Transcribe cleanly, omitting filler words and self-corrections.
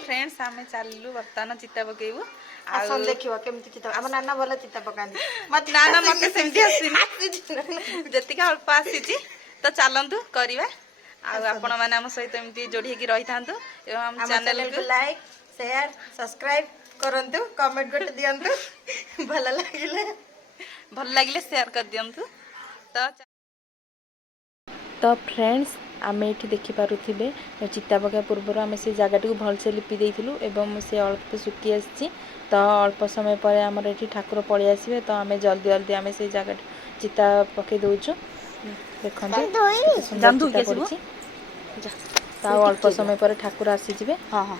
Friends आम चलू बर्तमान चिता पकेबू आसन देखियो केमती चिता हम नाना भल चिता पकानी मत नाना मत सेमती आसीनी जतिका अल्प आसी तो चलतु करवा आपण मैंने आम सहित एमती जोड़ी रही था एवं चैनल को लाइक शेयर सब्सक्राइब करंतु कमेंट गोटे दियंतु भल लगिले शेयर कर दियंतु तो फ्रेंड्स आम ये देखिपे चिता पका पूर्व आम से जगह को भलसे लिपि देलु एवं से अल्प सुखी आसी तो अल्प समय पर आमर ये ठाकुर पलि आसबे तो आम जल्दी जल्दी आम से जगह चिता पकई दौचु देखो तो अल्प समय पर ठाकुर आसीजे। हाँ हाँ